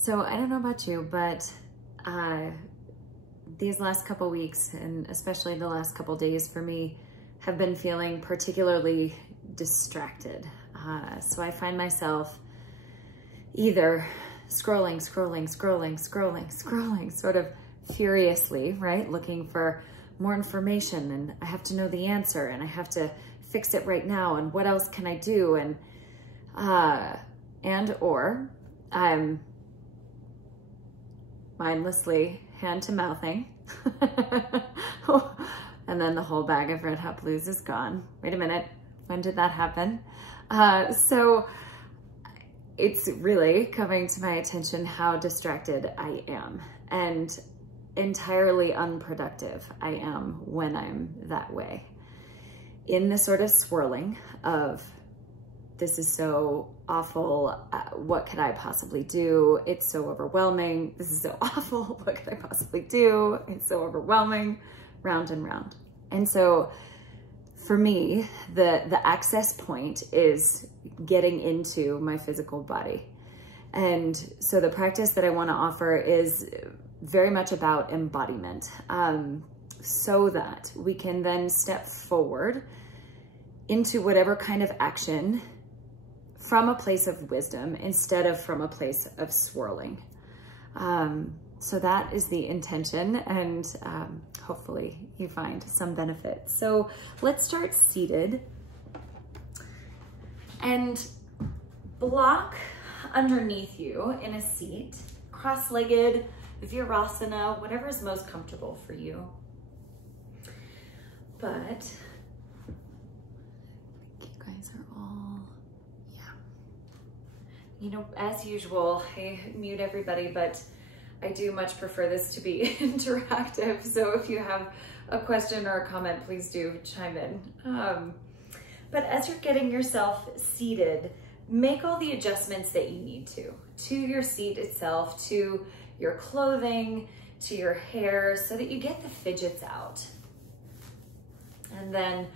So I don't know about you, but these last couple weeks, and especially the last couple days for me, have been feeling particularly distracted. So I find myself either scrolling, sort of furiously, right? Looking for more information, and I have to know the answer, and I have to fix it right now, and what else can I do? Or I'm mindlessly hand to mouthing. And then the whole bag of Red Hot Blues is gone. Wait a minute, when did that happen? So it's really coming to my attention how distracted I am and entirely unproductive I am when I'm that way. In the sort of swirling of, this is so awful, what could I possibly do? It's so overwhelming. This is so awful, what could I possibly do? It's so overwhelming, round and round. And so for me, the access point is getting into my physical body. And so the practice that I want to offer is very much about embodiment, so that we can then step forward into whatever kind of action from a place of wisdom instead of from a place of swirling. So that is the intention, and hopefully you find some benefit. So let's start seated and block underneath you in a seat, cross-legged, Virasana, whatever is most comfortable for you. But you guys are all, yeah. You know, as usual, I mute everybody, but I do much prefer this to be interactive. So if you have a question or a comment, please do chime in. But as you're getting yourself seated, make all the adjustments that you need to your seat itself, to your clothing, to your hair, so that you get the fidgets out. And then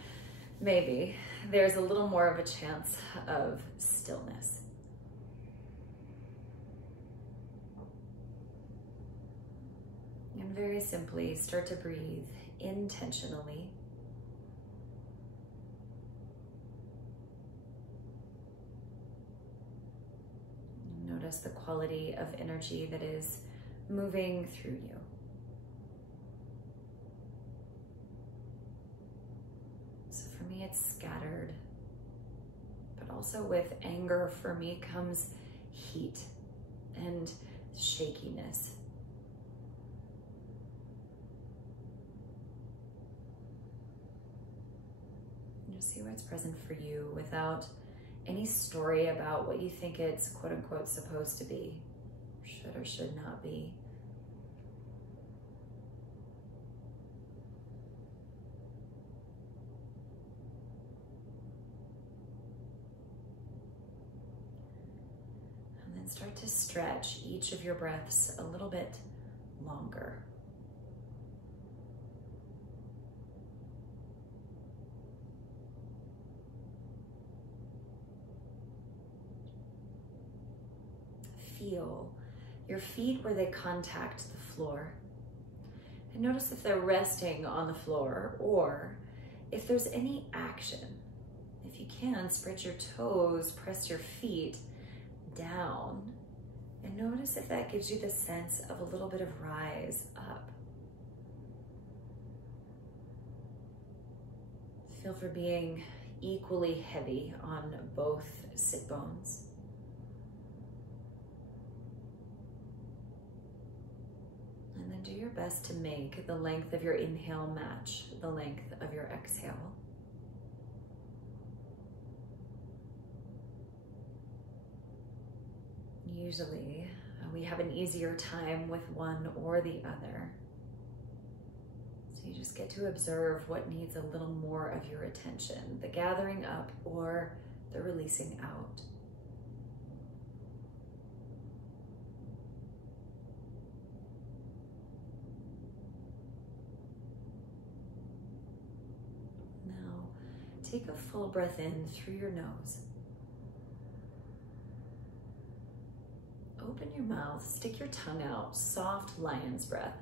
maybe there's a little more of a chance of stillness. And very simply, start to breathe intentionally. Notice the quality of energy that is moving through you. So for me, it's scattered, but also with anger, for me, comes heat and shakiness. Just see what's present for you without any story about what you think it's quote unquote supposed to be, should or should not be. And then start to stretch each of your breaths a little bit longer. Feel your feet where they contact the floor. And notice if they're resting on the floor or if there's any action. If you can, spread your toes, press your feet down, and notice if that gives you the sense of a little bit of rise up. Feel for being equally heavy on both sit bones. And then do your best to make the length of your inhale match the length of your exhale. Usually, we have an easier time with one or the other. So you just get to observe what needs a little more of your attention, the gathering up or the releasing out. Now, take a full breath in through your nose. Open your mouth, stick your tongue out, soft lion's breath.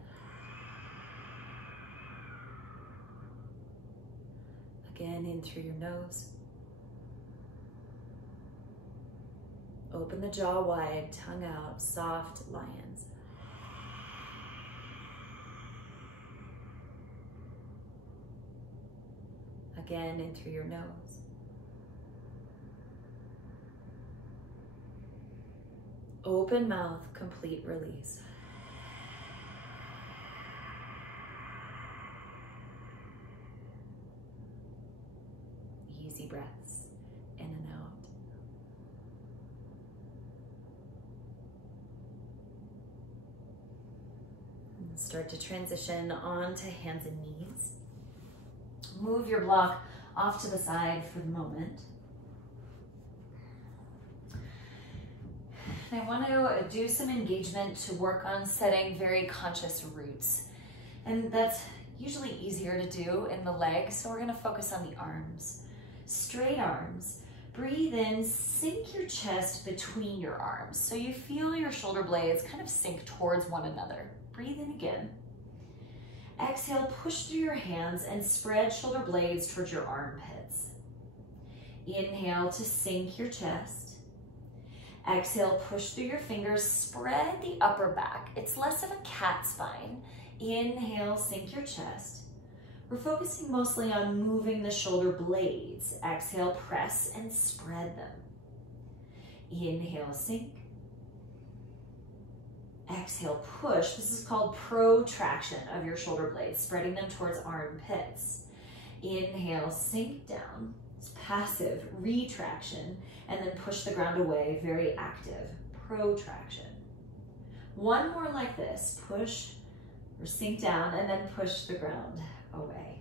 Again, in through your nose. Open the jaw wide, tongue out, soft lions. Again, in through your nose. Open mouth, complete release. Easy breaths, in and out. And start to transition onto hands and knees. Move your block off to the side for the moment. And I want to do some engagement to work on setting very conscious roots. And that's usually easier to do in the legs, so we're going to focus on the arms. Straight arms. Breathe in, sink your chest between your arms. So you feel your shoulder blades kind of sink towards one another. Breathe in again. Exhale, push through your hands and spread shoulder blades towards your armpits. Inhale to sink your chest. Exhale, push through your fingers, spread the upper back. It's less of a cat spine. Inhale, sink your chest. We're focusing mostly on moving the shoulder blades. Exhale, press and spread them. Inhale, sink. Exhale, push. This is called protraction of your shoulder blades, spreading them towards armpits. Inhale, sink down. It's passive retraction, and then push the ground away, very active protraction. One more like this, push or sink down and then push the ground away.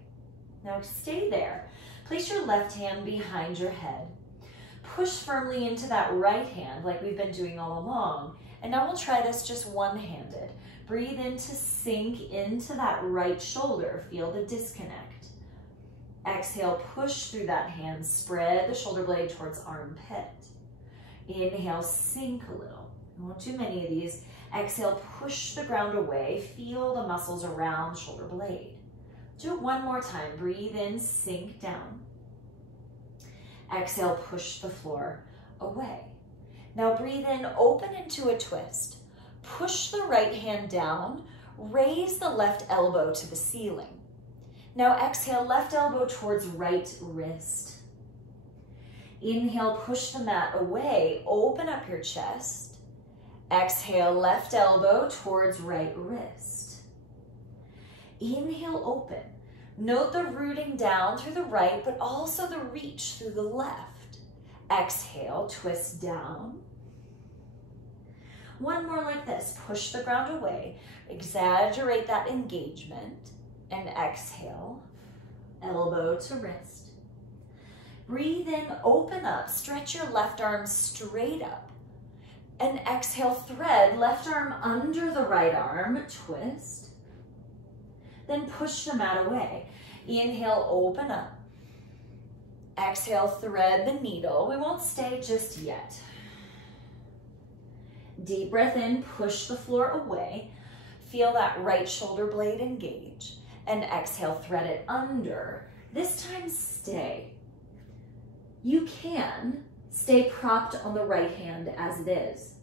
Now stay there. Place your left hand behind your head. Push firmly into that right hand like we've been doing all along. And now we'll try this just one-handed. Breathe in to sink into that right shoulder. Feel the disconnect. Exhale, push through that hand. Spread the shoulder blade towards armpit. Inhale, sink a little. We won't do many of these. Exhale, push the ground away. Feel the muscles around shoulder blade. Do it one more time. Breathe in, sink down. Exhale, push the floor away. Now breathe in, open into a twist. Push the right hand down. Raise the left elbow to the ceiling. Now exhale, left elbow towards right wrist. Inhale, push the mat away. Open up your chest. Exhale, left elbow towards right wrist. Inhale, open. Note the rooting down through the right, but also the reach through the left. Exhale, twist down. One more like this. Push the ground away. Exaggerate that engagement. And exhale, elbow to wrist. Breathe in, open up. Stretch your left arm straight up. And exhale, thread left arm under the right arm, twist. Then push the mat away. Inhale, open up. Exhale, thread the needle. We won't stay just yet. Deep breath in, push the floor away. Feel that right shoulder blade engage. And exhale, thread it under. This time, stay. You can stay propped on the right hand as it is.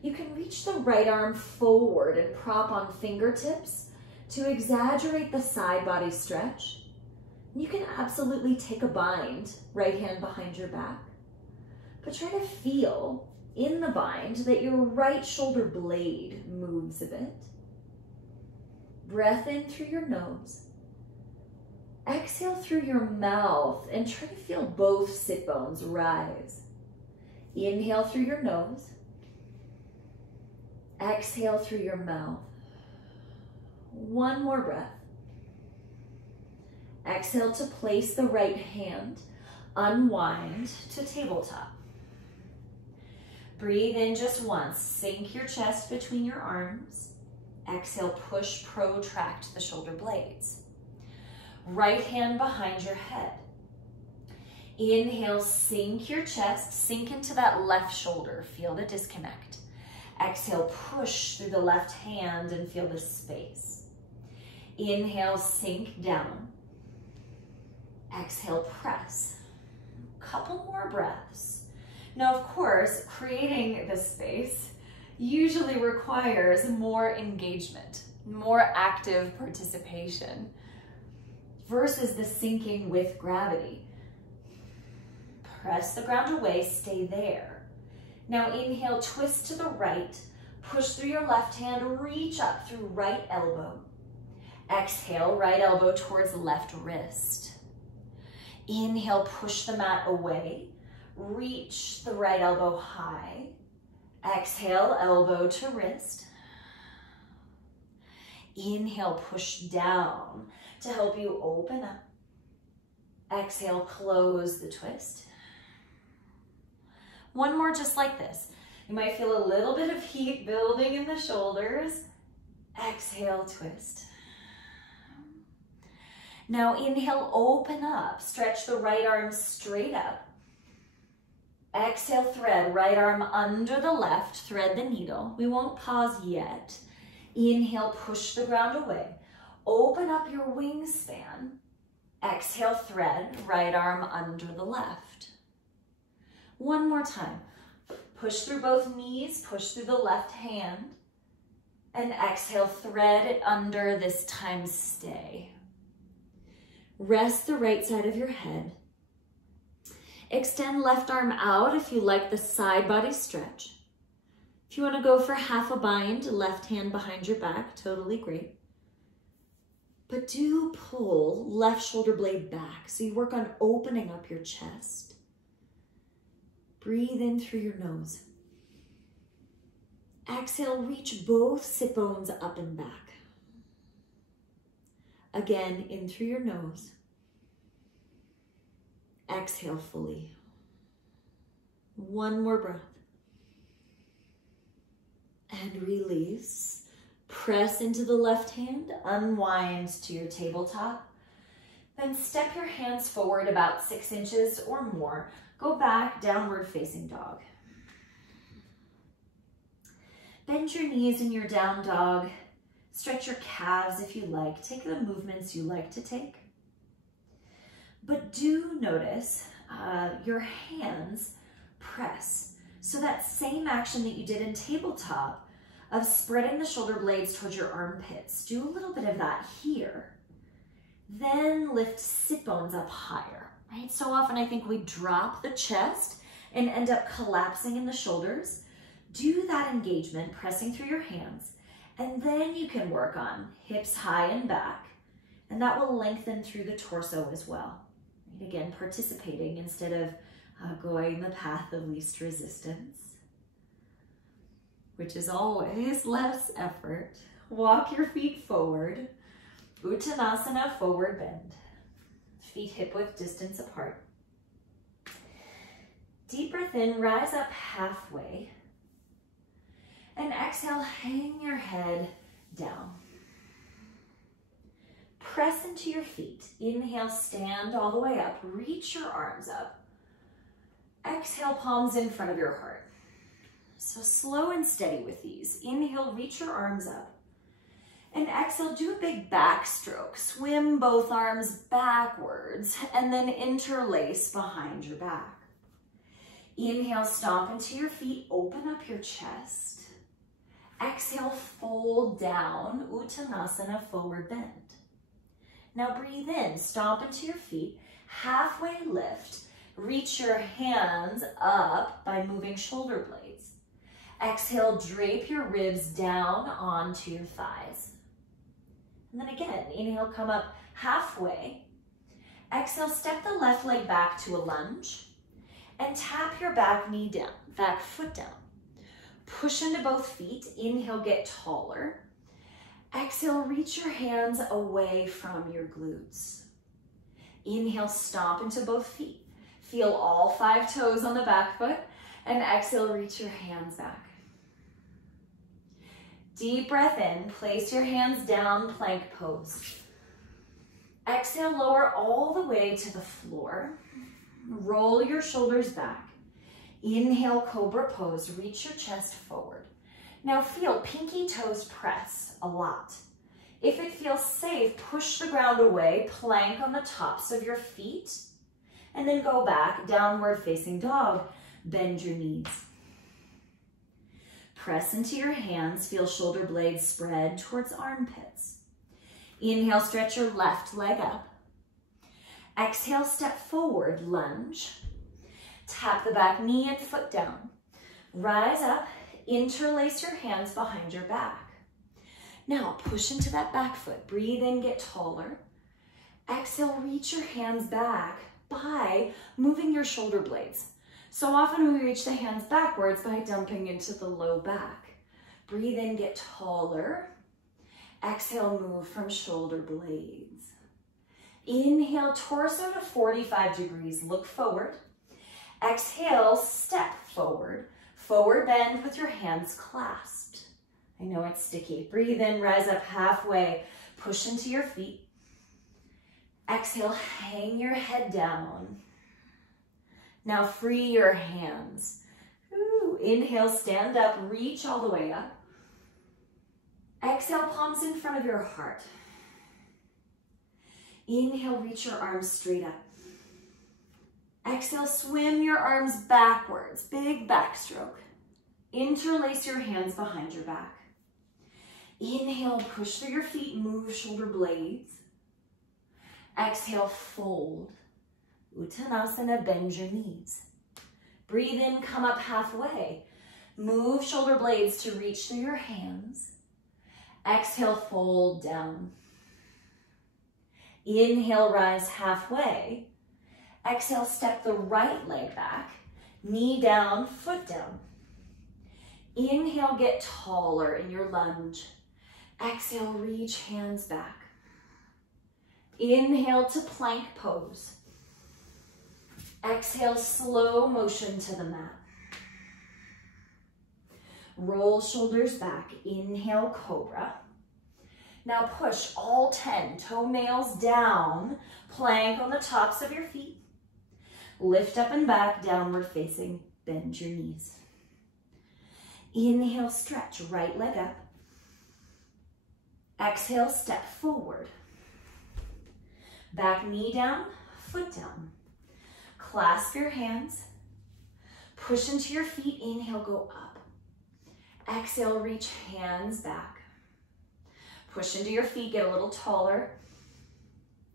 You can reach the right arm forward and prop on fingertips to exaggerate the side body stretch. You can absolutely take a bind, right hand behind your back, but try to feel in the bind that your right shoulder blade moves a bit. Breath in through your nose. Exhale through your mouth and try to feel both sit bones rise. Inhale through your nose. Exhale through your mouth. One more breath. Exhale to place the right hand, unwind to tabletop. Breathe in just once. Sink your chest between your arms. Exhale, push, protract the shoulder blades. Right hand behind your head. Inhale, sink your chest, sink into that left shoulder. Feel the disconnect. Exhale, push through the left hand and feel the space. Inhale, sink down. Exhale, press. Couple more breaths. Now, of course, creating this space usually requires more engagement, more active participation versus the sinking with gravity. Press the ground away, stay there. Now inhale, twist to the right, push through your left hand, reach up through right elbow. Exhale, right elbow towards left wrist. Inhale, push the mat away, reach the right elbow high. Exhale, elbow to wrist. Inhale, push down to help you open up. Exhale, close the twist. One more just like this. You might feel a little bit of heat building in the shoulders. Exhale, twist. Now inhale, open up. Stretch the right arm straight up. Exhale, thread right arm under the left. Thread the needle. We won't pause yet. Inhale, push the ground away. Open up your wingspan. Exhale, thread right arm under the left. One more time. Push through both knees, push through the left hand, and exhale, thread it under, this time stay. Rest the right side of your head. Extend left arm out if you like the side body stretch. If you want to go for half a bind, left hand behind your back, totally great. But do pull left shoulder blade back, so you work on opening up your chest. Breathe in through your nose. Exhale, reach both sit bones up and back. Again, in through your nose. Exhale fully. One more breath. And release. Press into the left hand, unwind to your tabletop. Then step your hands forward about 6 inches or more. Go back, downward facing dog. Bend your knees in your down dog. Stretch your calves if you like. Take the movements you like to take. But do notice your hands press. So that same action that you did in tabletop of spreading the shoulder blades towards your armpits, do a little bit of that here. Then lift sit bones up higher. Right? So often I think we drop the chest and end up collapsing in the shoulders. Do that engagement, pressing through your hands, and then you can work on hips high and back, and that will lengthen through the torso as well. Right? Again, participating instead of going the path of least resistance, which is always less effort. Walk your feet forward, Uttanasana, forward bend. Feet hip-width distance apart. Deep breath in, rise up halfway. And exhale, hang your head down. Press into your feet. Inhale, stand all the way up. Reach your arms up. Exhale, palms in front of your heart. So slow and steady with these. Inhale, reach your arms up. And exhale, do a big backstroke. Swim both arms backwards and then interlace behind your back. Inhale, stomp into your feet, open up your chest. Exhale, fold down, Uttanasana, forward bend. Now breathe in, stomp into your feet, halfway lift. Reach your hands up by moving shoulder blades. Exhale, drape your ribs down onto your thighs. And then again, inhale, come up halfway. Exhale, step the left leg back to a lunge and tap your back knee down, back foot down. Push into both feet. Inhale, get taller. Exhale, reach your hands away from your glutes. Inhale, stomp into both feet. Feel all 5 toes on the back foot, and exhale, reach your hands back. Deep breath in, place your hands down, plank pose. Exhale, lower all the way to the floor. Roll your shoulders back. Inhale, cobra pose, reach your chest forward. Now feel pinky toes press a lot. If it feels safe, push the ground away, plank on the tops of your feet, and then go back, downward facing dog. Bend your knees. Press into your hands, feel shoulder blades spread towards armpits. Inhale, stretch your left leg up. Exhale, step forward, lunge. Tap the back knee and foot down. Rise up, interlace your hands behind your back. Now push into that back foot. Breathe in, get taller. Exhale, reach your hands back by moving your shoulder blades. So often we reach the hands backwards by dumping into the low back. Breathe in, get taller. Exhale, move from shoulder blades. Inhale, torso to 45 degrees, look forward. Exhale, step forward. Forward bend with your hands clasped. I know it's sticky. Breathe in, rise up halfway. Push into your feet. Exhale, hang your head down. Now free your hands. Ooh, inhale, stand up, reach all the way up. Exhale, palms in front of your heart. Inhale, reach your arms straight up. Exhale, swim your arms backwards, big backstroke. Interlace your hands behind your back. Inhale, push through your feet, move shoulder blades. Exhale, fold. Uttanasana, bend your knees. Breathe in, come up halfway. Move shoulder blades to reach through your hands. Exhale, fold down. Inhale, rise halfway. Exhale, step the right leg back. Knee down, foot down. Inhale, get taller in your lunge. Exhale, reach hands back. Inhale to plank pose. Exhale, slow motion to the mat. Roll shoulders back. Inhale, cobra. Now push all 10 toenails down. Plank on the tops of your feet. Lift up and back, downward facing. Bend your knees. Inhale, stretch, right leg up. Exhale, step forward. Back knee down, foot down. Clasp your hands. Push into your feet. Inhale, go up. Exhale, reach hands back. Push into your feet, get a little taller.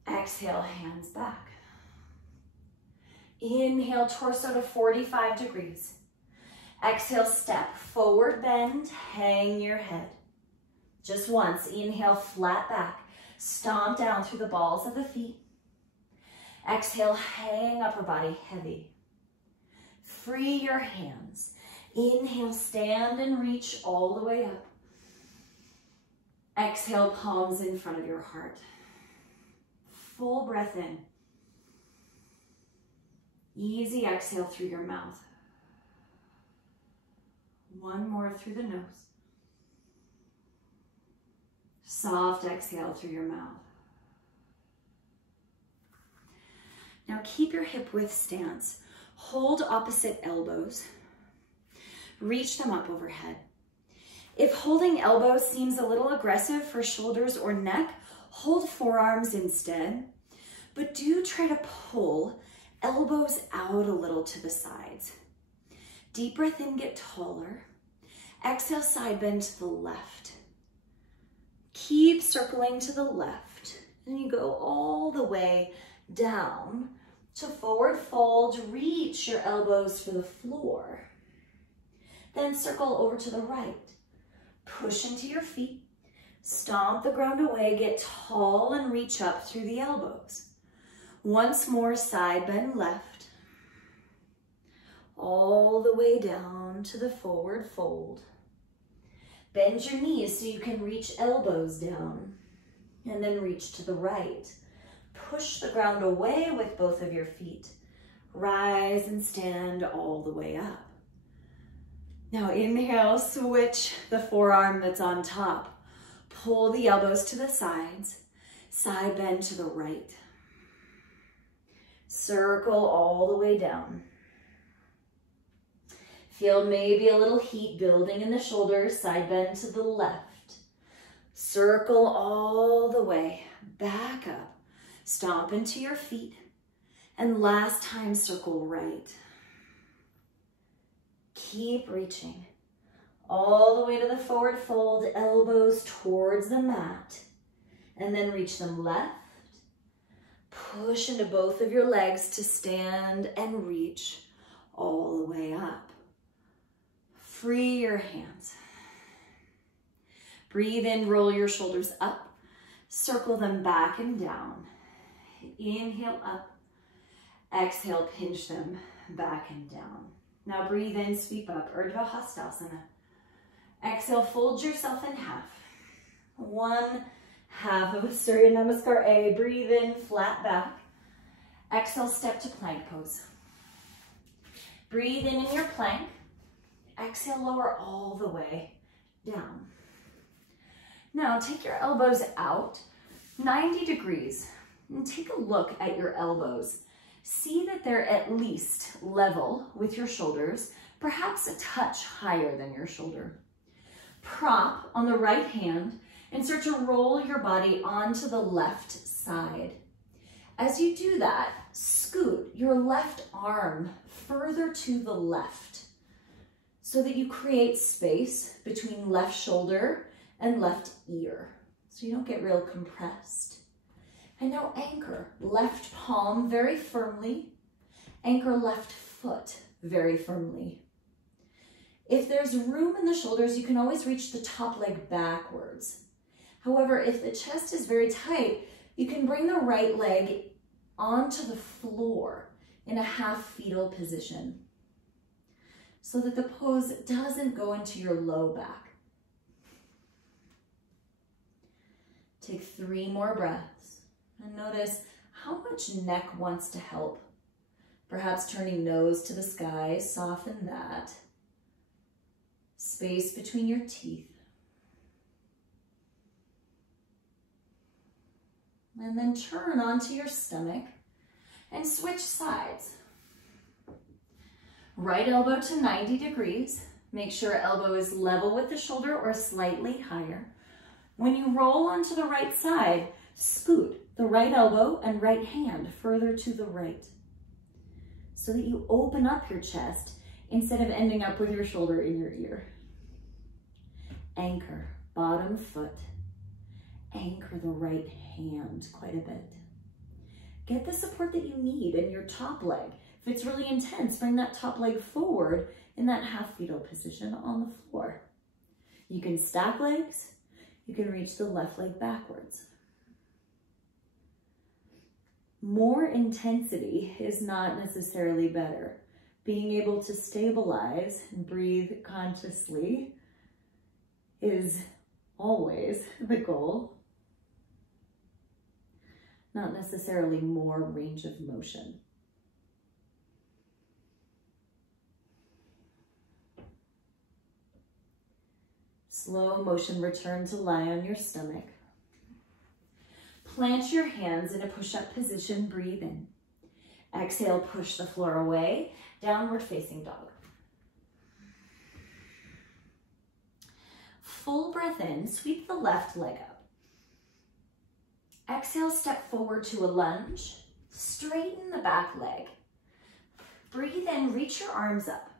Exhale, hands back. Inhale, torso to 45 degrees. Exhale, step, forward bend, hang your head. Just once, inhale, flat back. Stomp down through the balls of the feet. Exhale, hang upper body heavy. Free your hands. Inhale, stand and reach all the way up. Exhale, palms in front of your heart. Full breath in. Easy exhale through your mouth. One more through the nose. Soft exhale through your mouth. Now keep your hip width stance. Hold opposite elbows. Reach them up overhead. If holding elbows seems a little aggressive for shoulders or neck, hold forearms instead. But do try to pull elbows out a little to the sides. Deep breath in, get taller. Exhale, side bend to the left. Keep circling to the left. And you go all the way down to forward fold. Reach your elbows for the floor. Then circle over to the right. Push into your feet. Stomp the ground away. Get tall and reach up through the elbows. Once more, side bend left. All the way down to the forward fold. Bend your knees so you can reach elbows down. And then reach to the right. Push the ground away with both of your feet. Rise and stand all the way up. Now inhale, switch the forearm that's on top. Pull the elbows to the sides. Side bend to the right. Circle all the way down. Feel maybe a little heat building in the shoulders, side bend to the left. Circle all the way, back up. Stomp into your feet. And last time, circle right. Keep reaching. All the way to the forward fold, elbows towards the mat. And then reach them left. Push into both of your legs to stand and reach all the way up. Free your hands. Breathe in, roll your shoulders up. Circle them back and down. Inhale up. Exhale, pinch them back and down. Now breathe in, sweep up, Urdhva Hastasana. Exhale, fold yourself in half. One half of a Surya Namaskar A. Breathe in, flat back. Exhale, step to plank pose. Breathe in your plank. Exhale, lower all the way down. Now take your elbows out 90 degrees and take a look at your elbows. See that they're at least level with your shoulders, perhaps a touch higher than your shoulder. Prop on the right hand and start to roll your body onto the left side. As you do that, scoot your left arm further to the left so that you create space between left shoulder and left ear so you don't get real compressed. And now anchor left palm very firmly, anchor left foot very firmly. If there's room in the shoulders, you can always reach the top leg backwards. However, if the chest is very tight, you can bring the right leg onto the floor in a half fetal position so that the pose doesn't go into your low back. Take 3 more breaths and notice how much neck wants to help. Perhaps turning nose to the sky, soften that. Space between your teeth. And then turn onto your stomach and switch sides. Right elbow to 90 degrees. Make sure elbow is level with the shoulder or slightly higher. When you roll onto the right side, scoot the right elbow and right hand further to the right so that you open up your chest instead of ending up with your shoulder in your ear. Anchor, bottom foot. Anchor the right hand quite a bit. Get the support that you need in your top leg. If it's really intense, bring that top leg forward in that half fetal position on the floor. You can stack legs. You can reach the left leg backwards. More intensity is not necessarily better. Being able to stabilize and breathe consciously is always the goal. Not necessarily more range of motion. Slow motion, return to lie on your stomach. Plant your hands in a push-up position, breathe in. Exhale, push the floor away, downward facing dog. Full breath in, sweep the left leg up. Exhale, step forward to a lunge. Straighten the back leg. Breathe in, reach your arms up.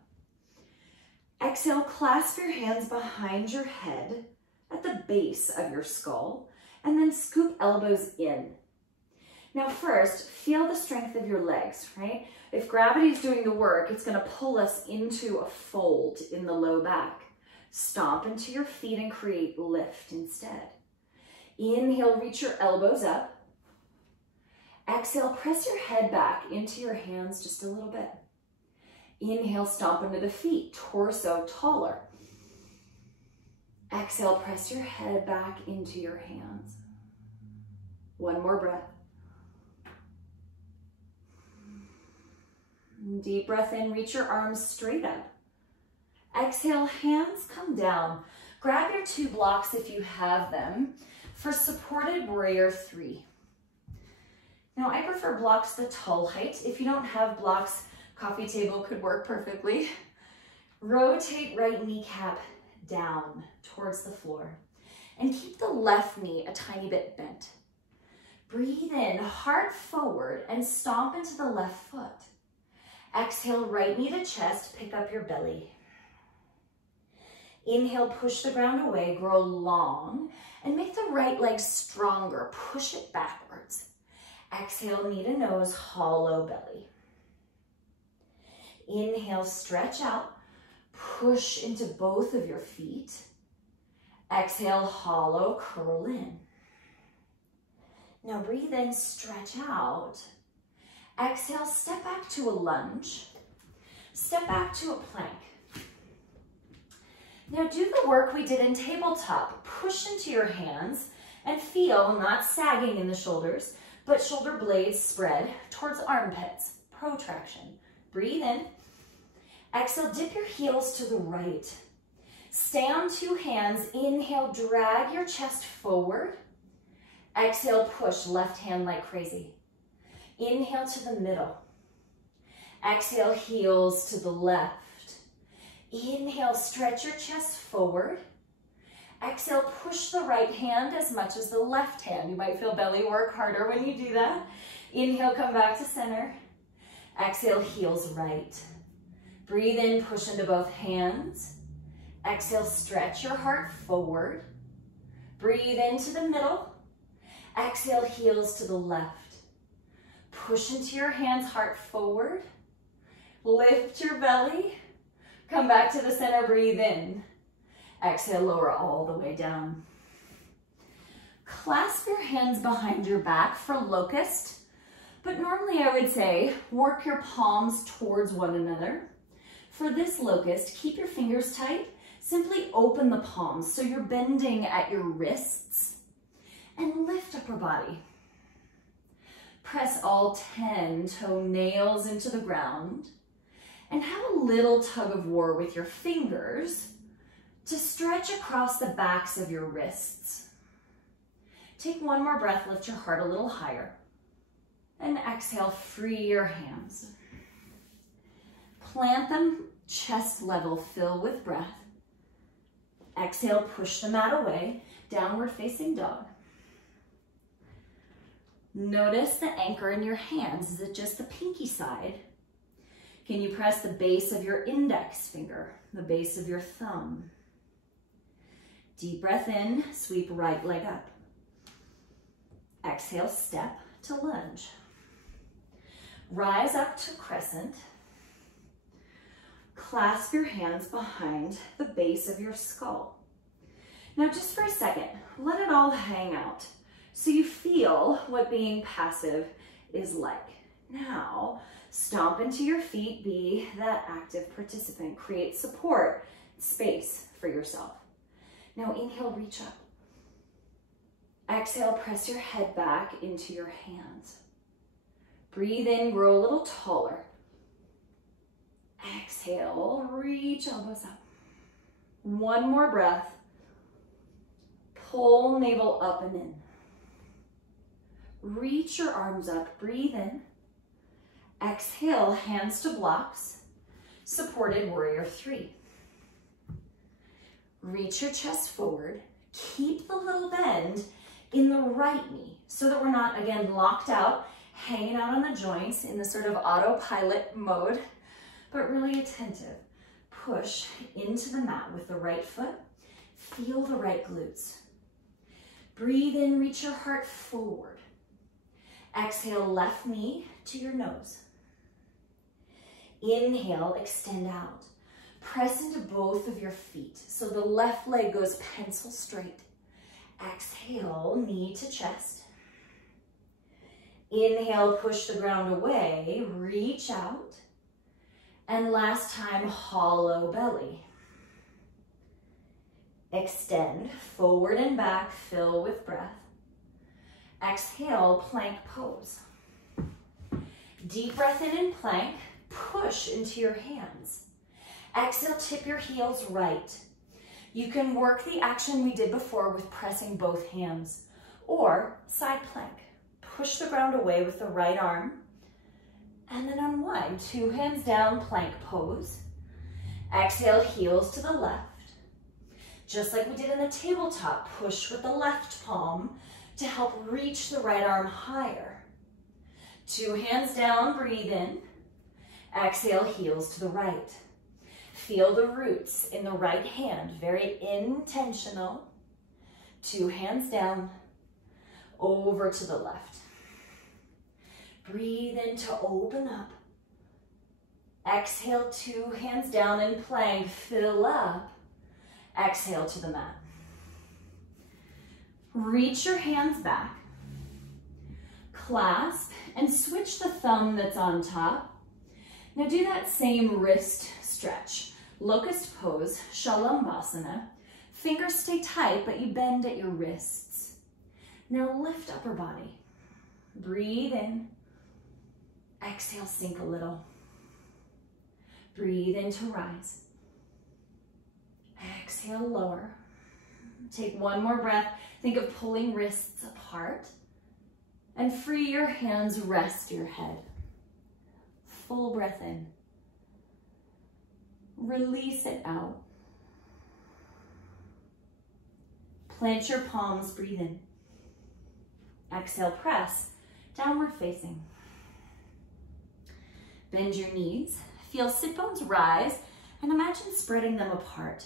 Exhale, clasp your hands behind your head at the base of your skull, and then scoop elbows in. Now first, feel the strength of your legs, right? If gravity is doing the work, it's gonna pull us into a fold in the low back. Stomp into your feet and create lift instead. Inhale, reach your elbows up. Exhale, press your head back into your hands just a little bit. Inhale, stomp into the feet, torso taller. Exhale, press your head back into your hands. One more breath. Deep breath in, reach your arms straight up. Exhale, hands come down. Grab your 2 blocks if you have them for supported warrior 3. Now I prefer blocks the tall height. If you don't have blocks, coffee table could work perfectly. Rotate right kneecap down towards the floor and keep the left knee a tiny bit bent. Breathe in, heart forward, and stomp into the left foot. Exhale, right knee to chest, pick up your belly. Inhale, push the ground away, grow long, and make the right leg stronger. Push it backwards. Exhale, knee to nose, hollow belly. Inhale, stretch out, push into both of your feet. Exhale, hollow, curl in. Now breathe in, stretch out. Exhale, step back to a lunge. Step back to a plank. Now do the work we did in tabletop. Push into your hands and feel, not sagging in the shoulders, but shoulder blades spread towards armpits. Protraction. Breathe in. Exhale, dip your heels to the right. Stay on two hands. Inhale, drag your chest forward. Exhale, push left hand like crazy. Inhale to the middle. Exhale, heels to the left. Inhale, stretch your chest forward. Exhale, push the right hand as much as the left hand. You might feel belly work harder when you do that. Inhale, come back to center. Exhale, heels right. Breathe in, push into both hands. Exhale, stretch your heart forward. Breathe into the middle. Exhale, heels to the left. Push into your hands, heart forward. Lift your belly. Come back to the center, breathe in. Exhale, lower all the way down. Clasp your hands behind your back for locust, but normally I would say work your palms towards one another. For this locust, keep your fingers tight. Simply open the palms so you're bending at your wrists and lift upper body. Press all 10 toenails into the ground and have a little tug of war with your fingers to stretch across the backs of your wrists. Take one more breath, lift your heart a little higher, and exhale, free your hands. Plant them chest level, fill with breath. Exhale, push the mat away, downward facing dog. Notice the anchor in your hands. Is it just the pinky side? Can you press the base of your index finger, the base of your thumb? Deep breath in, sweep right leg up. Exhale, step to lunge. Rise up to crescent. Clasp your hands behind the base of your skull. Now just for a second, let it all hang out so you feel what being passive is like. Now, stomp into your feet, be that active participant. Create support, space for yourself. Now inhale, reach up. Exhale, press your head back into your hands. Breathe in, grow a little taller. Exhale, reach elbows up. One more breath. Pull navel up and in. Reach your arms up, breathe in. Exhale, hands to blocks. Supported warrior 3. Reach your chest forward. Keep the little bend in the right knee so that we're not, again, locked out, hanging out on the joints in this sort of autopilot mode, but really attentive. Push into the mat with the right foot. Feel the right glutes. Breathe in, reach your heart forward. Exhale, left knee to your nose. Inhale, extend out. Press into both of your feet so the left leg goes pencil straight. Exhale, knee to chest. Inhale, push the ground away, reach out. And last time, hollow belly. Extend, forward and back, fill with breath. Exhale, plank pose. Deep breath in plank, push into your hands. Exhale, tip your heels right. You can work the action we did before with pressing both hands, or side plank. Push the ground away with the right arm, and then unwind. 2 hands down, plank pose. Exhale, heels to the left. Just like we did in the tabletop, push with the left palm to help reach the right arm higher. 2 hands down, breathe in. Exhale, heels to the right. Feel the roots in the right hand, very intentional. 2 hands down, over to the left. Breathe in to open up. Exhale, 2 hands down in plank, fill up. Exhale to the mat. Reach your hands back. Clasp and switch the thumb that's on top. Now do that same wrist stretch. Locust Pose, Shalambhasana. Fingers stay tight, but you bend at your wrists. Now lift upper body. Breathe in. Exhale, sink a little. Breathe in to rise. Exhale, lower. Take 1 more breath. Think of pulling wrists apart. And free your hands, rest your head. Full breath in. Release it out. Plant your palms, breathe in. Exhale, press, downward facing. Bend your knees. Feel sit bones rise and imagine spreading them apart.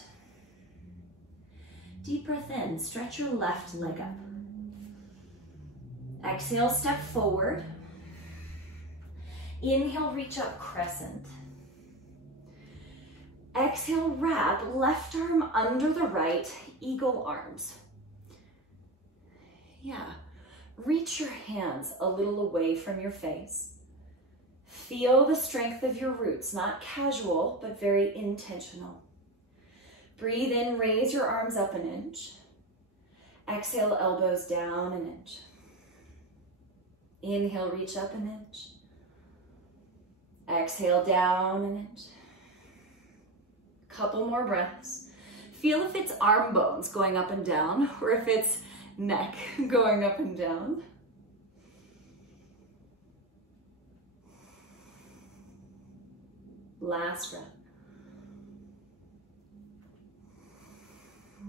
Deep breath in, stretch your left leg up. Exhale, step forward. Inhale, reach up, crescent. Exhale, wrap, left arm under the right, eagle arms. Yeah, reach your hands a little away from your face. Feel the strength of your roots, not casual, but very intentional. Breathe in, raise your arms up an inch. Exhale, elbows down an inch. Inhale, reach up an inch. Exhale, down an inch. Couple more breaths. Feel if it's arm bones going up and down or if it's neck going up and down. Last breath.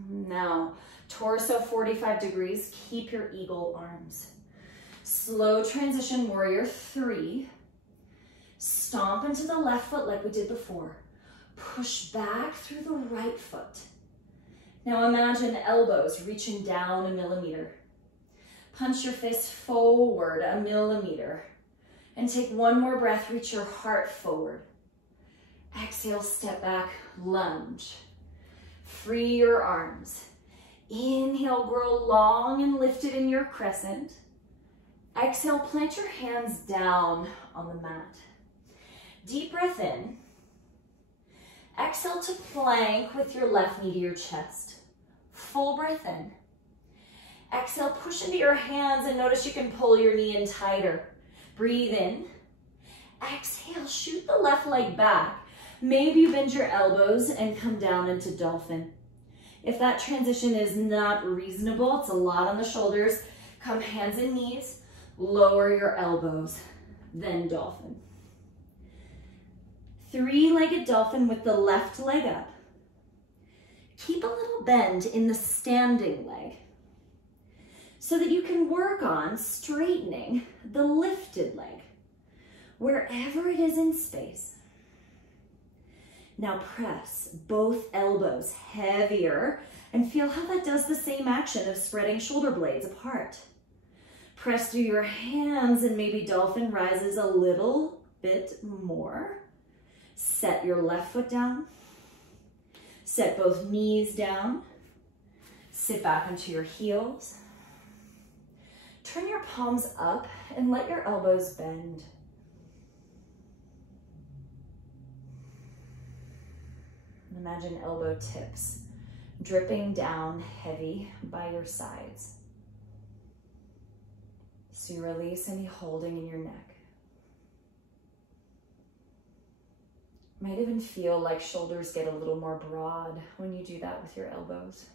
Now, torso 45 degrees, keep your eagle arms. Slow transition, warrior 3. Stomp into the left foot like we did before. Push back through the right foot. Now imagine elbows reaching down 1 millimeter. Punch your fist forward 1 millimeter. And take 1 more breath, reach your heart forward. Exhale, step back, lunge. Free your arms. Inhale, grow long and lifted in your crescent. Exhale, plant your hands down on the mat. Deep breath in. Exhale to plank with your left knee to your chest. Full breath in. Exhale, push into your hands and notice you can pull your knee in tighter. Breathe in. Exhale, shoot the left leg back. Maybe you bend your elbows and come down into Dolphin. If that transition is not reasonable, it's a lot on the shoulders, come hands and knees, lower your elbows, then Dolphin. 3-legged Dolphin with the left leg up. Keep a little bend in the standing leg so that you can work on straightening the lifted leg wherever it is in space. Now press both elbows heavier and feel how that does the same action of spreading shoulder blades apart. Press through your hands and maybe Dolphin rises a little bit more. Set your left foot down. Set both knees down. Sit back onto your heels. Turn your palms up and let your elbows bend. Imagine elbow tips dripping down heavy by your sides. So you release any holding in your neck. Might even feel like shoulders get a little more broad when you do that with your elbows.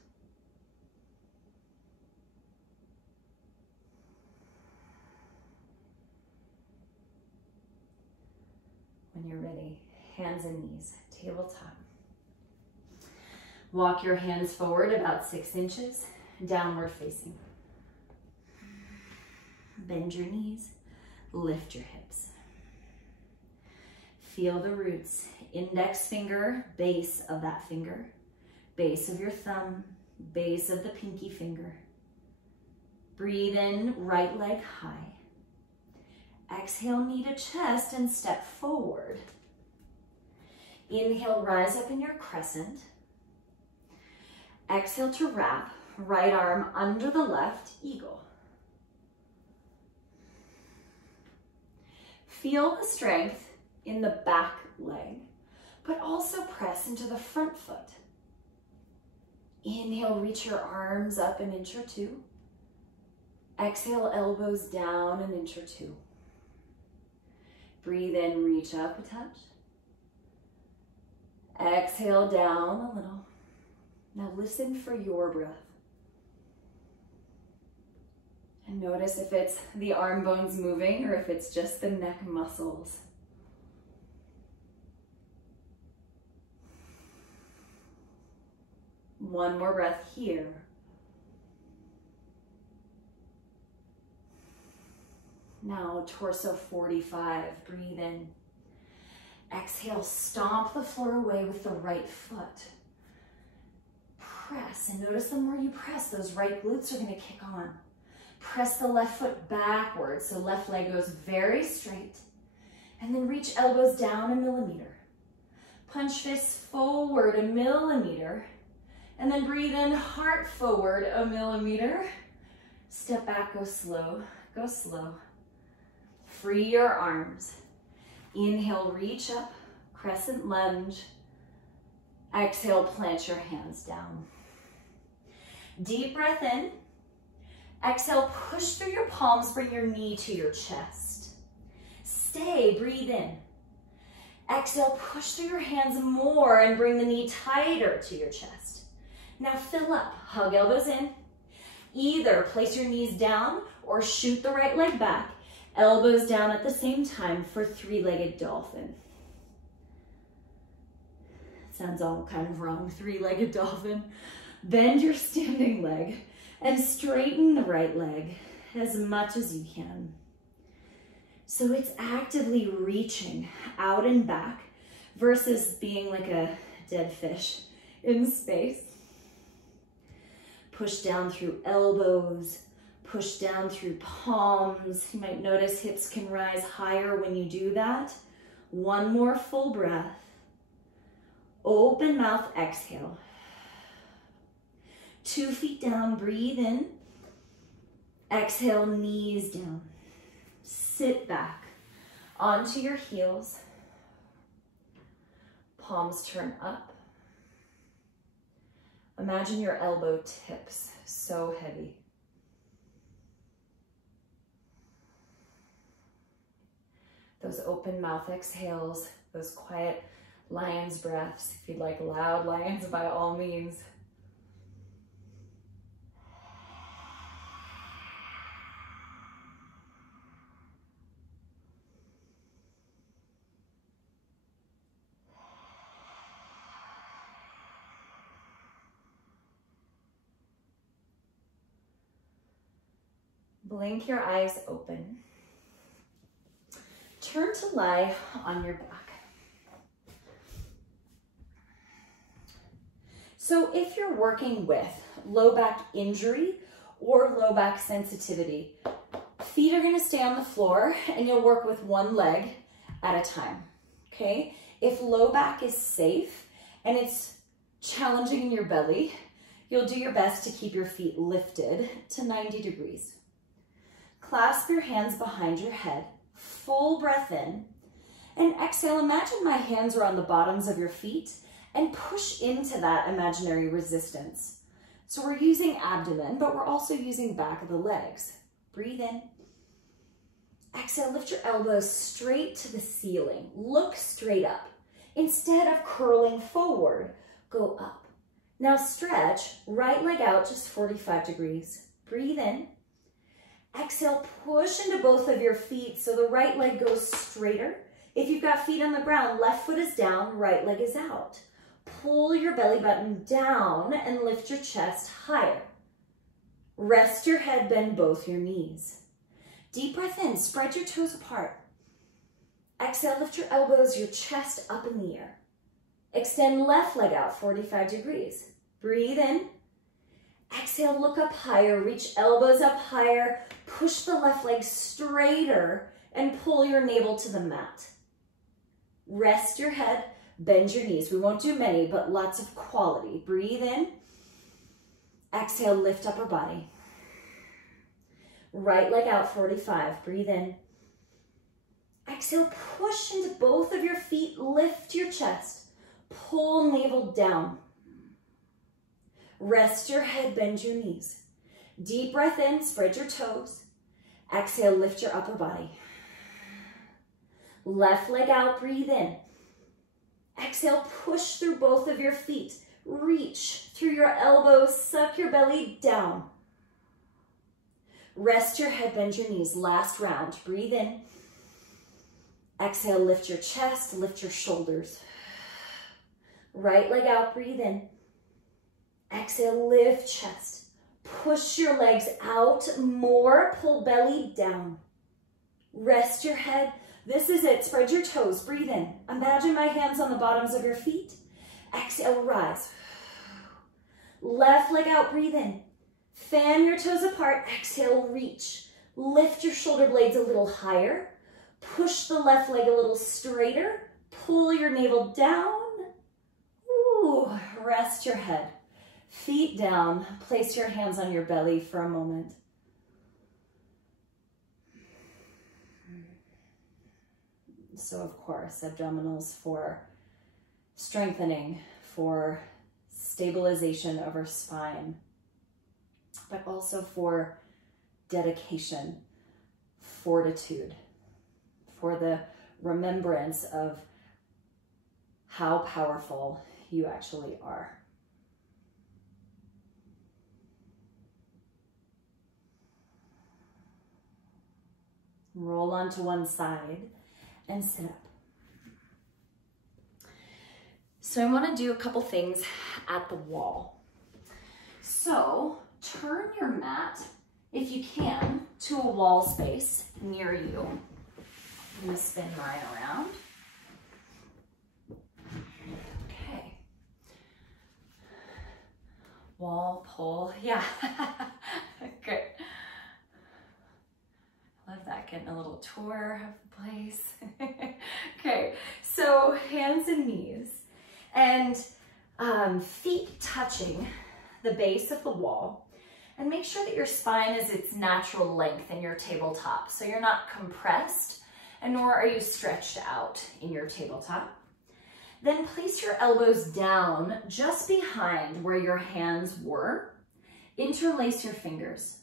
When you're ready, hands and knees, tabletop. Walk your hands forward about 6 inches, downward facing. Bend your knees, lift your hips. Feel the roots, index finger, base of that finger, base of your thumb, base of the pinky finger. Breathe in, right leg high. Exhale, knee to chest and step forward. Inhale, rise up in your crescent. Exhale to wrap, right arm under the left, eagle. Feel the strength in the back leg, but also press into the front foot. Inhale, reach your arms up 1 inch or 2. Exhale, elbows down 1 inch or 2. Breathe in, reach up a touch. Exhale, down a little. Now listen for your breath. And notice if it's the arm bones moving or if it's just the neck muscles. One more breath here. Now torso 45, breathe in. Exhale, stomp the floor away with the right foot. Press, and notice the more you press, those right glutes are gonna kick on. Press the left foot backwards, so left leg goes very straight. And then reach elbows down 1 millimeter. Punch fists forward 1 millimeter. And then breathe in, heart forward 1 millimeter. Step back, go slow, go slow. Free your arms. Inhale, reach up, crescent lunge. Exhale, plant your hands down. Deep breath in. Exhale, push through your palms, bring your knee to your chest. Stay, breathe in. Exhale, push through your hands more and bring the knee tighter to your chest. Now fill up, hug elbows in. Either place your knees down or shoot the right leg back. Elbows down at the same time for 3-legged dolphin. Sounds all kind of wrong, 3-legged dolphin. Bend your standing leg and straighten the right leg as much as you can. So it's actively reaching out and back versus being like a dead fish in space. Push down through elbows, push down through palms. You might notice hips can rise higher when you do that. One more full breath. Open mouth, exhale. 2 feet down, breathe in. Exhale, knees down. Sit back onto your heels. Palms turn up. Imagine your elbow tips, so heavy. Those open mouth exhales, those quiet lion's breaths. If you'd like loud lions, by all means. Blink your eyes open. Turn to lie on your back. So if you're working with low back injury or low back sensitivity, feet are gonna stay on the floor and you'll work with one leg at a time, okay? If low back is safe and it's challenging in your belly, you'll do your best to keep your feet lifted to 90 degrees. Clasp your hands behind your head, full breath in, and exhale. Imagine my hands are on the bottoms of your feet and push into that imaginary resistance. So we're using abdomen, but we're also using back of the legs. Breathe in. Exhale, lift your elbows straight to the ceiling. Look straight up. Instead of curling forward, go up. Now stretch, right leg out just 45 degrees. Breathe in. Exhale, push into both of your feet so the right leg goes straighter. If you've got feet on the ground, left foot is down, right leg is out. pull your belly button down and lift your chest higher. Rest your head, bend both your knees. Deep breath in, spread your toes apart. Exhale, lift your elbows, your chest up in the air. Extend left leg out 45 degrees. Breathe in. Exhale, look up higher, reach elbows up higher, push the left leg straighter and pull your navel to the mat. Rest your head, bend your knees. We won't do many, but lots of quality. Breathe in. Exhale, lift upper body. Right leg out 45. Breathe in. Exhale, push into both of your feet, lift your chest. Pull navel down. Rest your head, bend your knees. Deep breath in, spread your toes. Exhale, lift your upper body. Left leg out, breathe in. Exhale, push through both of your feet. Reach through your elbows, suck your belly down. Rest your head, bend your knees. Last round, breathe in. Exhale, lift your chest, lift your shoulders. Right leg out, breathe in. Exhale, lift chest. Push your legs out more, pull belly down. Rest your head. This is it. Spread your toes, breathe in. Imagine my hands on the bottoms of your feet. Exhale, rise. Left leg out, breathe in. Fan your toes apart, exhale, reach. Lift your shoulder blades a little higher. Push the left leg a little straighter. Pull your navel down. Ooh, rest your head. Feet down. Place your hands on your belly for a moment. So of course, abdominals for strengthening, for stabilization of our spine, but also for dedication, fortitude, for the remembrance of how powerful you actually are. Roll onto one side and sit up. So I want to do a couple things at the wall. So turn your mat, if you can, to a wall space near you. I'm going to spin mine around. Okay. Wall, pull, yeah. Great. Love that, getting a little tour of the place. Okay, so hands and knees and feet touching the base of the wall, and make sure that your spine is its natural length in your tabletop. So you're not compressed, and nor are you stretched out in your tabletop. Then place your elbows down just behind where your hands were. Interlace your fingers.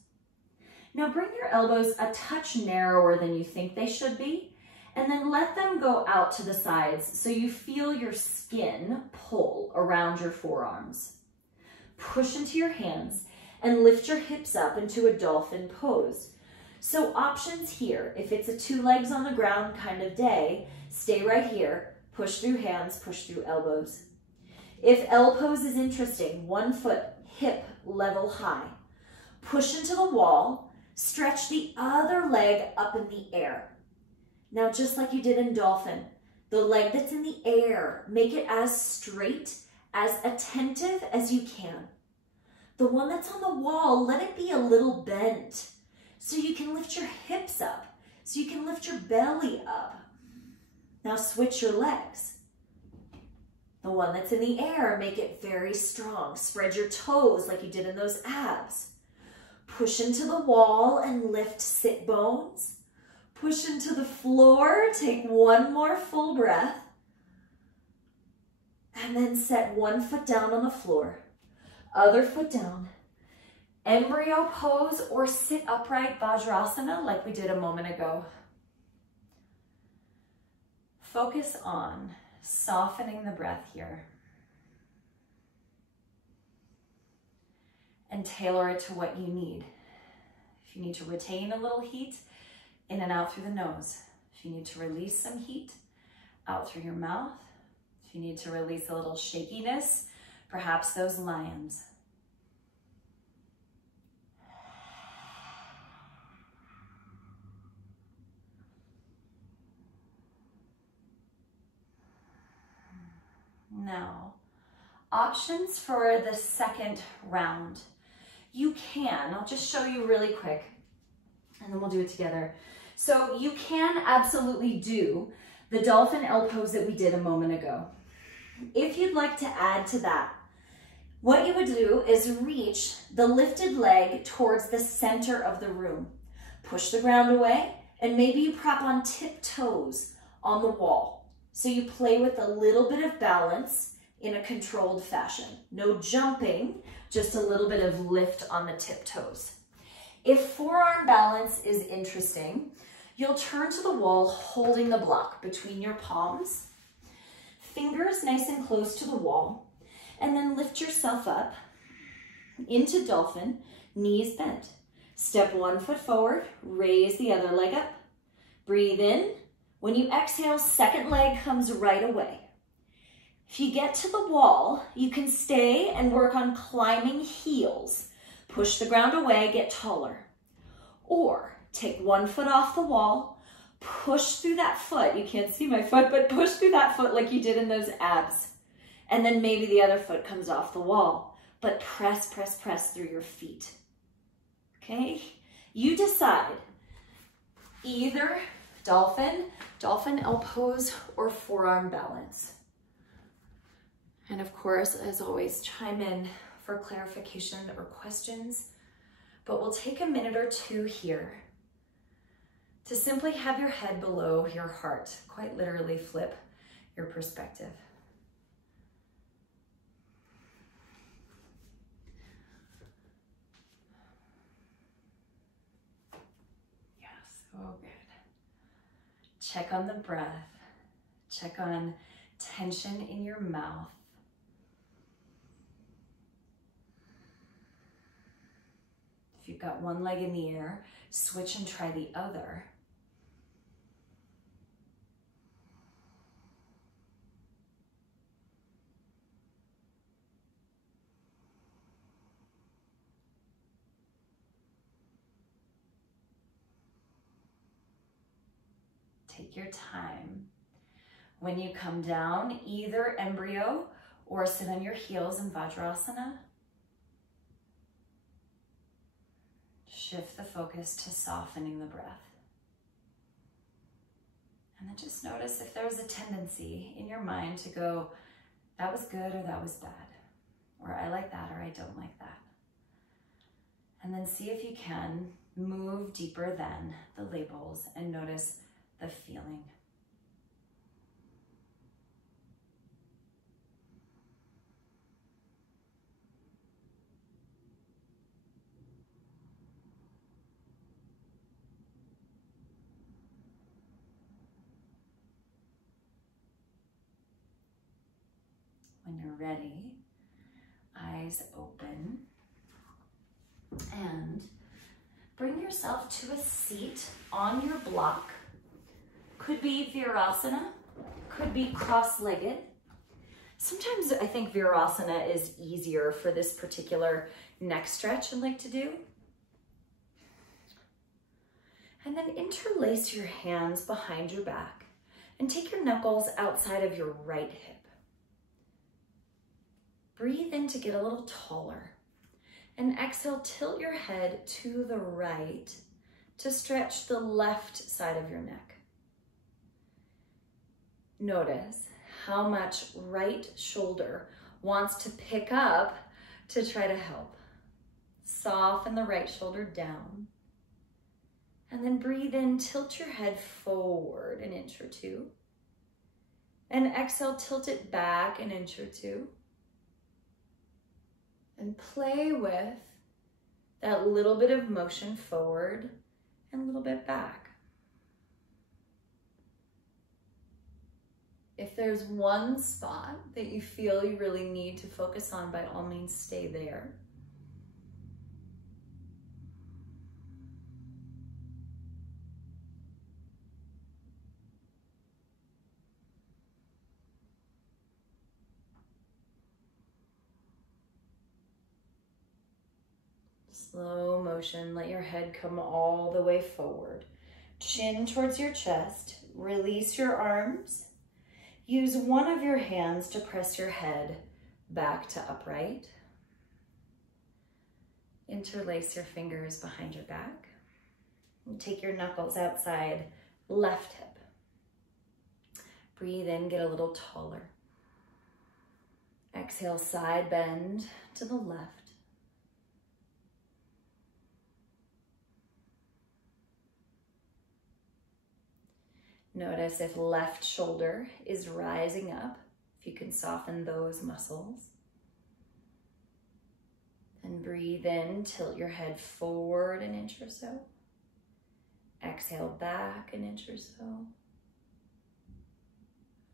Now bring your elbows a touch narrower than you think they should be, and then let them go out to the sides so you feel your skin pull around your forearms. Push into your hands and lift your hips up into a dolphin pose. So options here, if it's a 2 legs on the ground kind of day, stay right here, push through hands, push through elbows. If L pose is interesting, 1 foot hip level high, push into the wall, stretch the other leg up in the air. Now, just like you did in Dolphin, the leg that's in the air, make it as straight, as attentive as you can. The one that's on the wall, let it be a little bent so you can lift your hips up, so you can lift your belly up. Now switch your legs. The one that's in the air, make it very strong. Spread your toes like you did in those abs. Push into the wall and lift sit bones. Push into the floor, take 1 more full breath. And then set 1 foot down on the floor, other foot down. Embryo pose or sit upright Vajrasana like we did a moment ago. Focus on softening the breath here. And tailor it to what you need. If you need to retain a little heat, in and out through the nose. If you need to release some heat, out through your mouth. If If you need to release a little shakiness, perhaps those lions. Now, options for the second round. You can, I'll just show you really quick, and then we'll do it together. So you can absolutely do the Dolphin L pose that we did a moment ago. If you'd like to add to that, what you would do is reach the lifted leg towards the center of the room. Push the ground away, and maybe you prop on tiptoes on the wall. So you play with a little bit of balance in a controlled fashion. No jumping, just a little bit of lift on the tiptoes. If forearm balance is interesting, you'll turn to the wall holding the block between your palms, fingers nice and close to the wall, and then lift yourself up into Dolphin, knees bent. Step one foot forward, raise the other leg up. Breathe in. When you exhale, second leg comes right away. If you get to the wall, you can stay and work on climbing heels. Push the ground away, get taller. Or take one foot off the wall, push through that foot. You can't see my foot, but push through that foot like you did in those abs. And then maybe the other foot comes off the wall, but press, press, press through your feet. Okay? You decide. Either Dolphin L pose, or forearm balance. And of course, as always, chime in for clarification or questions, but we'll take a minute or two here to simply have your head below your heart, quite literally flip your perspective. Yes, oh good. Check on the breath, check on tension in your mouth. If you've got one leg in the air, switch and try the other. Take your time. When you come down, either embryo or sit on your heels in Vajrasana. Shift the focus to softening the breath. And then just notice if there's a tendency in your mind to go, that was good or that was bad, or I like that or I don't like that. And then see if you can move deeper than the labels and notice the feeling. When you're ready, eyes open, and bring yourself to a seat on your block. Could be Virasana, could be cross-legged. Sometimes I think Virasana is easier for this particular neck stretch I'd like to do. And then interlace your hands behind your back and take your knuckles outside of your right hip. Breathe in to get a little taller. And exhale, tilt your head to the right to stretch the left side of your neck. Notice how much right shoulder wants to pick up to try to help. Soften the right shoulder down. And then breathe in, tilt your head forward an inch or two. And exhale, tilt it back an inch or two. And play with that little bit of motion forward and a little bit back. If there's one spot that you feel you really need to focus on, by all means, stay there. Slow motion, let your head come all the way forward. Chin towards your chest, release your arms. Use one of your hands to press your head back to upright. Interlace your fingers behind your back. And take your knuckles outside left hip. Breathe in, get a little taller. Exhale, side bend to the left. Notice if left shoulder is rising up, if you can soften those muscles. And breathe in, tilt your head forward an inch or so. Exhale, back an inch or so.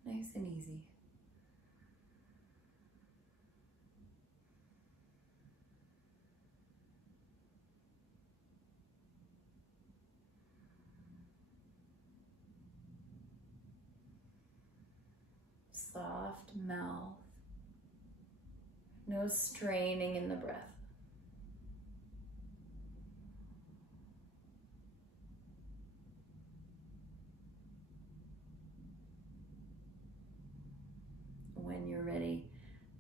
Nice and easy. Soft mouth. No straining in the breath. When you're ready,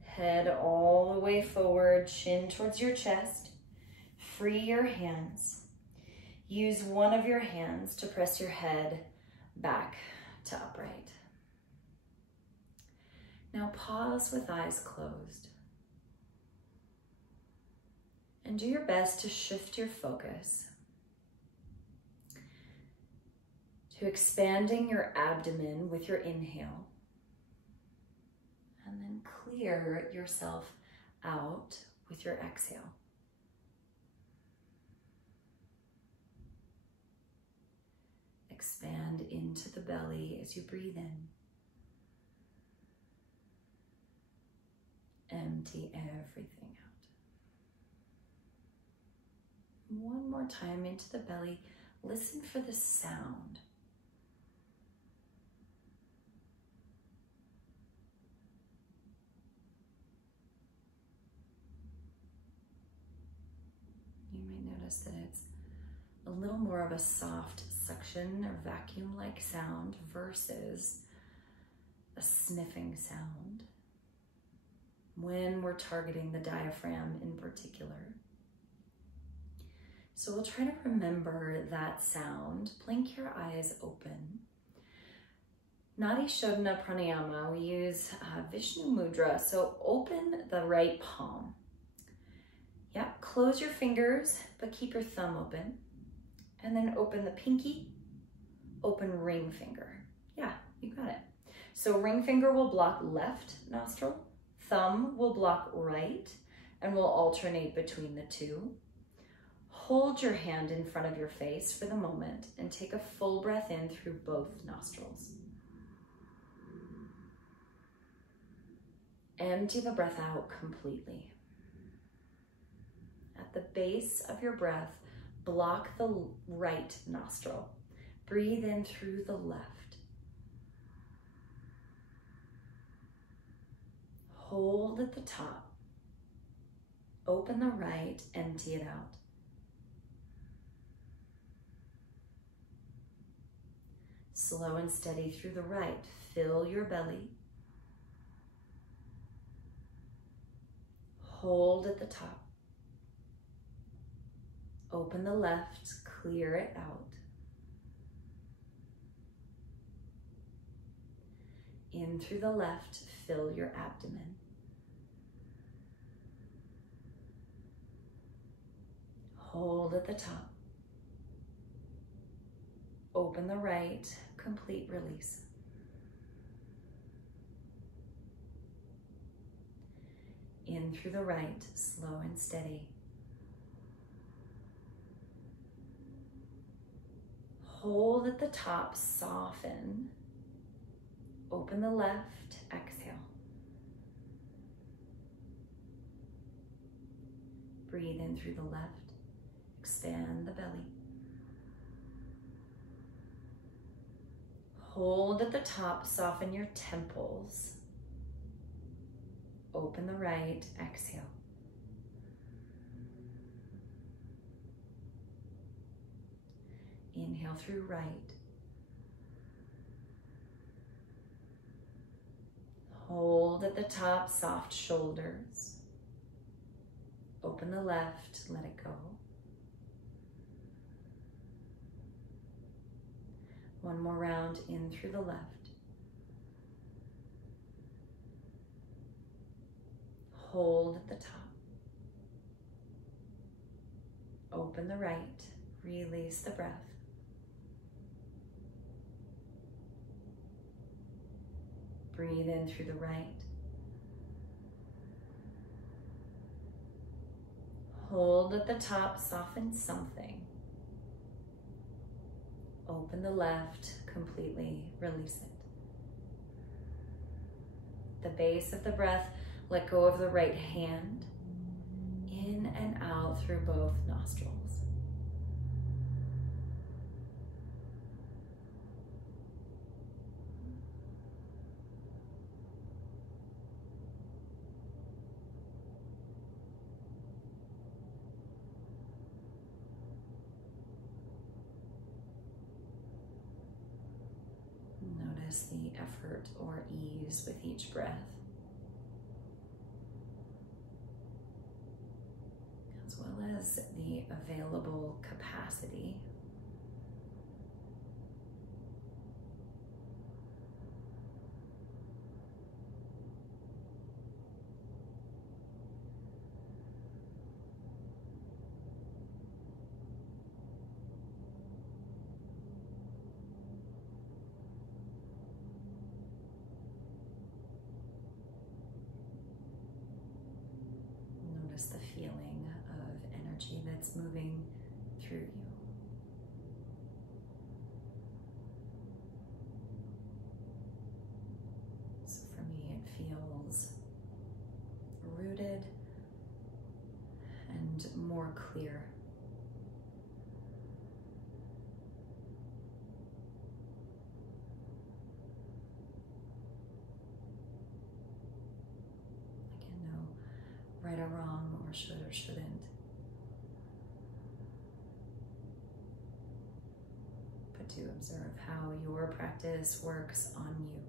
head all the way forward, chin towards your chest. Free your hands. Use one of your hands to press your head back to upright. Now pause with eyes closed. And do your best to shift your focus to expanding your abdomen with your inhale. And then clear yourself out with your exhale. Expand into the belly as you breathe in. Empty everything out. One more time into the belly. Listen for the sound. You may notice that it's a little more of a soft suction or vacuum-like sound versus a sniffing sound when we're targeting the diaphragm in particular. So we'll try to remember that sound. Blink your eyes open. Nadi, Shodhana, Pranayama, we use Vishnu Mudra. So open the right palm. Yeah, close your fingers, but keep your thumb open. And then open the pinky, open ring finger. Yeah, you got it. So ring finger will block left nostril, thumb will block right, and we'll alternate between the two. Hold your hand in front of your face for the moment and take a full breath in through both nostrils. Empty the breath out completely. At the base of your breath, block the right nostril. Breathe in through the left. Hold at the top. Open the right, empty it out. Slow and steady through the right. Fill your belly. Hold at the top. Open the left, clear it out. In through the left, fill your abdomen. Hold at the top. Open the right, complete release. In through the right, slow and steady. Hold at the top, soften. Open the left, exhale. Breathe in through the left, expand the belly. Hold at the top, soften your temples. Open the right, exhale. Inhale through right. Hold at the top, soft shoulders. Open the left, let it go. One more round in through the left. Hold at the top. Open the right, release the breath. Breathe in through the right. Hold at the top, soften something. Open the left, completely release it. The base of the breath, let go of the right hand, in and out through both nostrils. Notice the effort or ease with each breath, as well as the available capacity. Notice the feeling of energy that's moving through you. So for me, it feels rooted and more clear. Right or wrong, or should or shouldn't. But to observe how your practice works on you.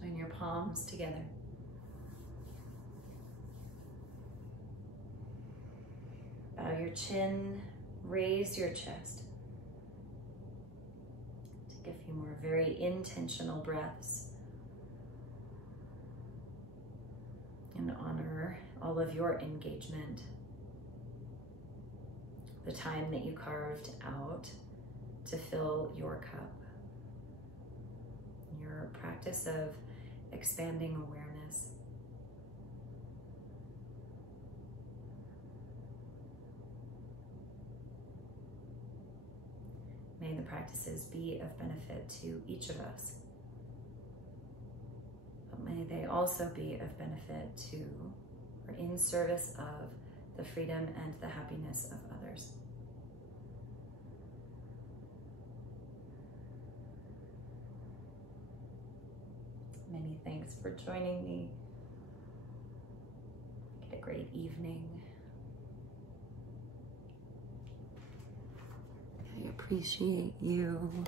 Join your palms together. Bow your chin, raise your chest. Take a few more very intentional breaths and honor all of your engagement, the time that you carved out to fill your cup, your practice of expanding awareness. May the practices be of benefit to each of us, but may they also be of benefit to, or in service of, the freedom and the happiness of others. Many thanks for joining me. Get a great evening. I appreciate you.